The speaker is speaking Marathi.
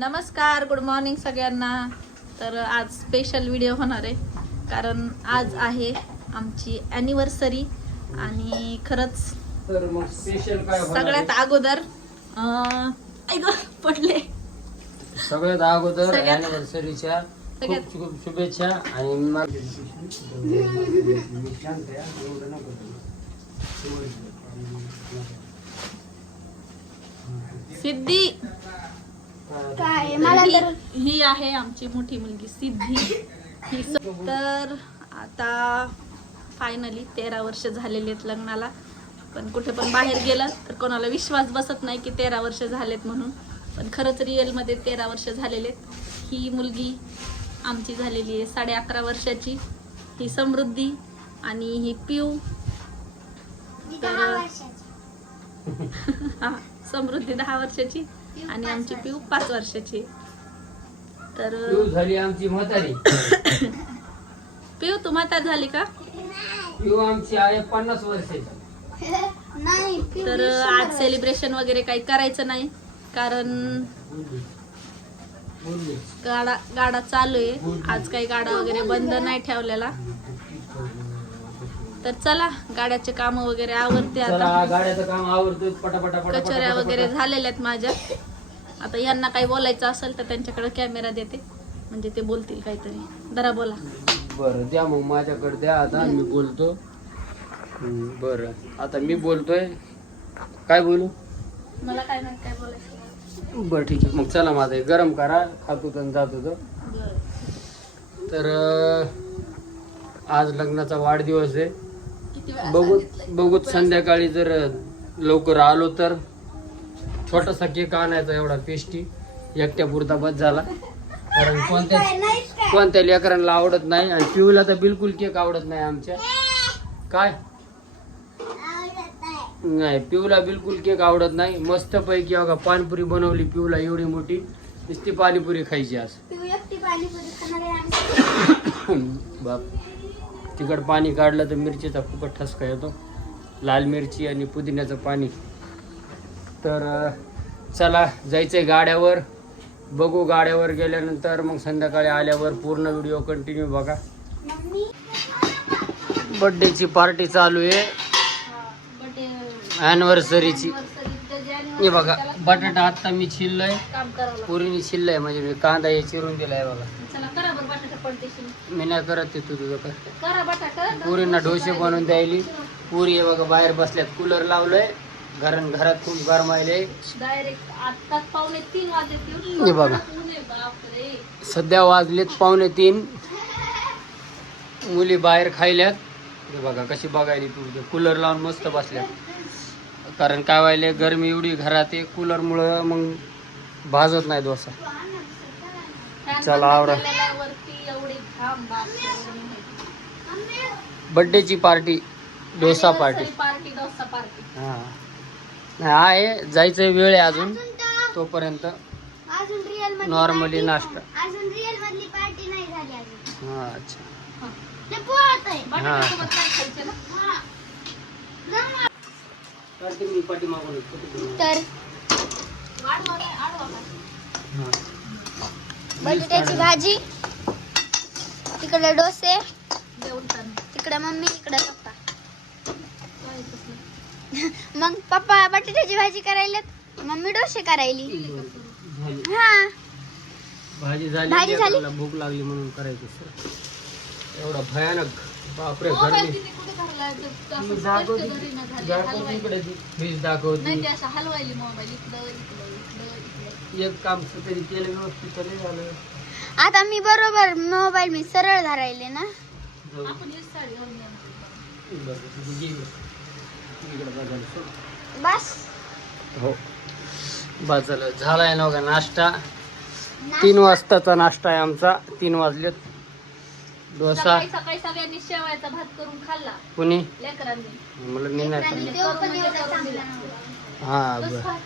नमस्कार गुड मॉर्निंग सगळ्यांना. तर आज स्पेशल व्हिडिओ होणार आहे. कारण आज आहे आमची ॲनिव्हर्सरी आणि खरंच तर मग स्पेशल काय होणार सगळ्यात? अगोदर अं, ऐक पडले. सगळ्यात अगोदर सगळ्यात- अॅनिव्हर्सरीच्या खूप खूप शुभेच्छा आणि सिद्धी. काय मला तर ही आहे आमची मोठी मुलगी सिद्धी. ही तर आता फायनली तेरा वर्ष झालेली आहेत लग्नाला. पण कुठे पण बाहेर गेलं तर कोणाला विश्वास बसत नाही की तेरा वर्ष झालेत म्हणून. पण खरंच रिअलमध्ये तेरा वर्ष झालेले आहेत. ही मुलगी आमची झालेली आहे साडे अकरा वर्षाची. ही समृद्धी आणि ही पिऊ. तर- हा समृद्धी दहा वर्षाची. आणि पाच आमची पिऊ पाच वर्षाची तर पिऊ झाली आमची म्हातारी. पिऊ तू माता झाली का? पिऊ आमची आहे पन्नास वर्षाची. नाही पिवळी तर आज सेलिब्रेशन वगैरे काही करायचं नाही कारण. गाडा गाडा चालू आहे. आज काही गाडा वगैरे बंद नाही ठेवलेला. तर चला गाड्याचे काम वगैरे आवरते आता. गाड्याचं काम पटापटा कचऱ्या वगैरे. झालेल्या आहेत माझ्या. आता यांना काही बोलायचं असेल तर त्यांच्याकडे कॅमेरा देते. म्हणजे ते बोलतील काहीतरी. जरा बोला. बरं द्या मग माझ्याकडे द्या आता मी बोलतो. बरं. आता मी बोलतोय. काय बोलू? मला काय नाही काय बोलायचं? बरं ठीक आहे. मग चला माझं गरम करा. खातो तर जात होतो तर आज लग्नाचा वाढदिवस आहे. बघूत? बघूत संध्याकाळी जर लवकर आलो तर. छोटासा केक आणायचा एवढा पेस्टी एकट्या पुरता बस झाला. कारण कोणत्या कोणत्या लेकरांना आवडत नाही आणि पिऊला तर बिलकुल केक आवडत नाही आमच्या. काय? नाही पिऊला बिलकुल केक आवडत नाही. मस्त पैकी बघा पाणीपुरी बनवली पिऊला एवढी मोठी. नुसती पाणीपुरी खायची आज. आणि बाप. तिकड पाणी काढलं तर मिरचीचा खूपच ठसका येतो. लाल मिरची आणि पुदिन्याचं पाणी. तर चला जायचंय गाड्यावर. बघू गाड्यावर गेल्यानंतर मग संध्याकाळी आल्यावर पूर्ण व्हिडिओ कंटिन्यू बघा. बर्थडेची पार्टी चालू आहे. अॅनिव्हर्सरीची हे बघा बटाटा आत्ता मी छिल्लय. करावं पुरीने छिल्लय म्हणजे मी कांदा हे चिरून दिलाय बघा लागतं. चला करा बरं बटाटा पडदेशील मी नाही करत ते तू तुझं कर पुरींना डोसे बनवून द्यायली. पुरी हे बघा बाहेर बसल्यात. कूलर लावलंय. घरात घरात खूप गरमायले डायरेक्ट आत्ताच पावणे तीन वाजले हे बघा. सध्या वाजलेत पावणे तीन. मुली बाहेर खायल्यात. हे बघा कशी बघायली तू. कूलर लावून मस्त बसल्यात. कारण काय व्हायले गरमी एवढी घरात आहे. कूलरमुळं मग भाजत नाही डोसा. फॅन चला, वरती बड्डेची party dosa party dosa party हा. नाही, आहे जायचं वेळ आहे अजून. तोपर्यंत अजून रिअलमध्ये नॉर्मली नाश्ता. अजून रिअल मधली पार्टी नाही झाली अजून. हा अच्छा. ते पोहत आहे बटाट्यासोबत काय खायचं ना? हा. जमवा. करते मी पाठीमागून येतो. तर. आडवा काय आडवा काय हा. बटाट्याची भाजी. तिकडे डोसे तिकडे मम्मी इकडे पप्पा? मग पप्पा बटाट्याची भाजी करायला मम्मी डोसे करायली झाली. हा भाजी झाली भाजी झाली? भूक लागली म्हणून करायचं सर एवढा भयानक बापरे मी स्पष्ट दाखवते घरी नाही झाली, दाखवते हलवायली. इकडे ती. वीज दाखवते नाही ते असं हलवायली मोबाईल इकडं इकडं इकडं इकडं एक काम तरी केलं व्यवस्थित तरी झालं आता मी बरोबर मोबाईल मी सरळ धरायले ना. बस. हो. बस झालं झालाय ना बघा नाश्ता. तीन वाजताचा नाश्ता आहे आमचा. तीन वाजलेत. डोसा. सकाळी सकाळी सगळ्यांनी शेवायचा भात करून खाल्ला. कुणी? लेकरांनी. मला मी नाही खाल्लं. देव पण एवढा चांगला नव्हता. हा बस बरं.